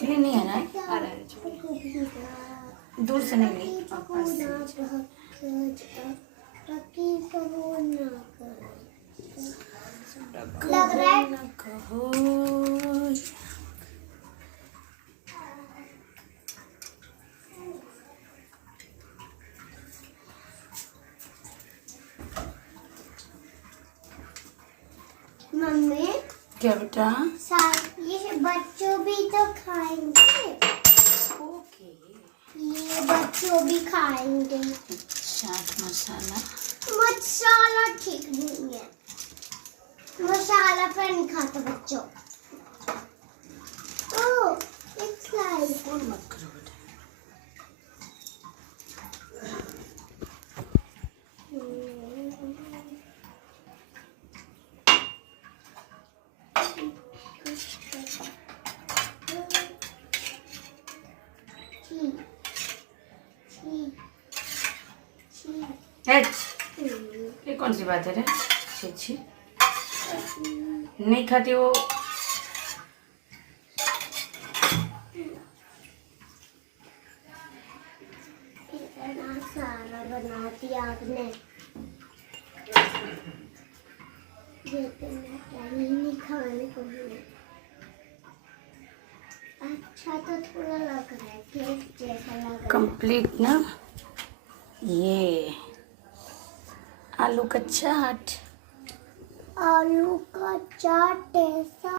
Clean नहीं है ना? आ रहा है। दूर से नहीं ली। लग रहा है कहो मम्मी क्या बेटा? ये बच्चों भी तो खाएंगे। ओके। ये बच्चों भी खाएंगे। चाट मसाला। मसाला ठीक नहीं है, मसाला पर नहीं खाता बच्चों। ओह इट्स लाइक और मत करो बेटा। ये कौन सी बात है रे? छी छी, नहीं खाती वो। इतना सारा बना दिया आपने। ये तो मैं कहीं नहीं खाने को मिला। अच्छा तो थोड़ा लग रहा है, केक जैसा लग रहा है। कंप्लीट ना ये आलू का चाट। आलू का चाट ऐसा